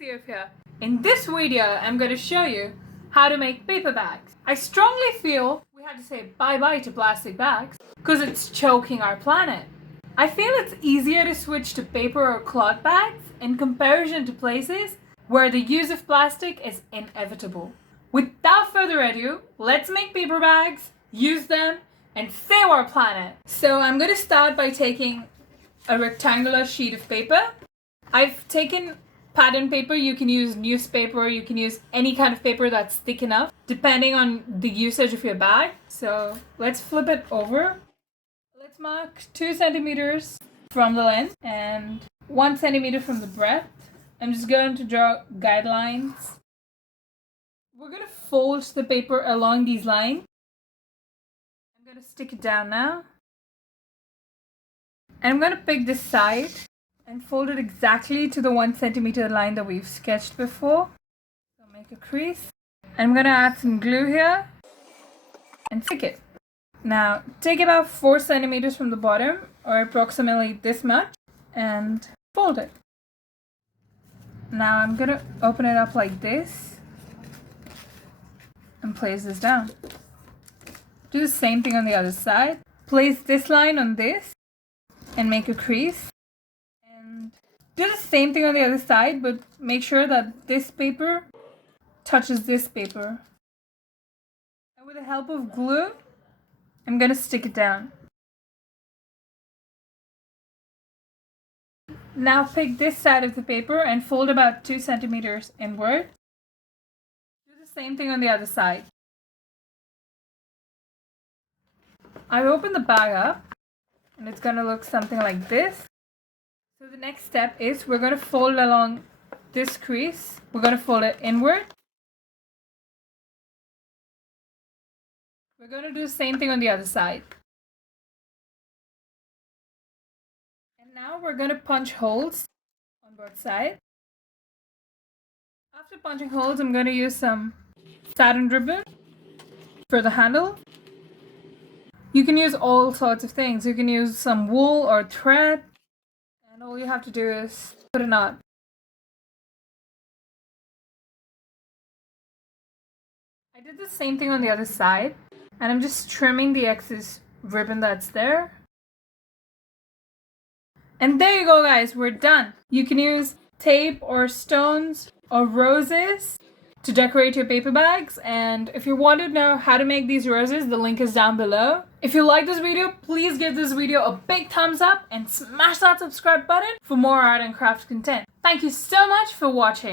ACF here. In this video, I'm going to show you how to make paper bags. I strongly feel we have to say bye-bye to plastic bags because it's choking our planet. I feel it's easier to switch to paper or cloth bags in comparison to places where the use of plastic is inevitable. Without further ado, let's make paper bags, use them, and save our planet. So I'm going to start by taking a rectangular sheet of paper. I've taken pattern paper. You can use newspaper, you can use any kind of paper that's thick enough depending on the usage of your bag. So let's flip it over. Let's mark 2 centimeters from the length and 1 centimeter from the breadth. I'm just going to draw guidelines. We're going to fold the paper along these lines. I'm going to stick it down now. And I'm going to pick this side and fold it exactly to the 1 centimeter line that we've sketched before. So make a crease. And I'm going to add some glue here and stick it. Now take about 4 centimeters from the bottom, or approximately this much, and fold it. Now I'm going to open it up like this and place this down. Do the same thing on the other side. Place this line on this and make a crease. And do the same thing on the other side, but make sure that this paper touches this paper. And with the help of glue, I'm going to stick it down. Now pick this side of the paper and fold about 2 centimeters inward. Do the same thing on the other side. I've opened the bag up and it's going to look something like this. So the next step is we're going to fold along this crease. We're going to fold it inward. We're going to do the same thing on the other side. And now we're going to punch holes on both sides. After punching holes, I'm going to use some satin ribbon for the handle. You can use all sorts of things. You can use some wool or thread. And all you have to do is put a knot. I did the same thing on the other side. And I'm just trimming the excess ribbon that's there. And there you go, guys. We're done. You can use tape or stones or roses to decorate your paper bags. And if you want to know how to make these roses, the link is down below. If you like this video, please give this video a big thumbs up and smash that subscribe button for more art and craft content. Thank you so much for watching.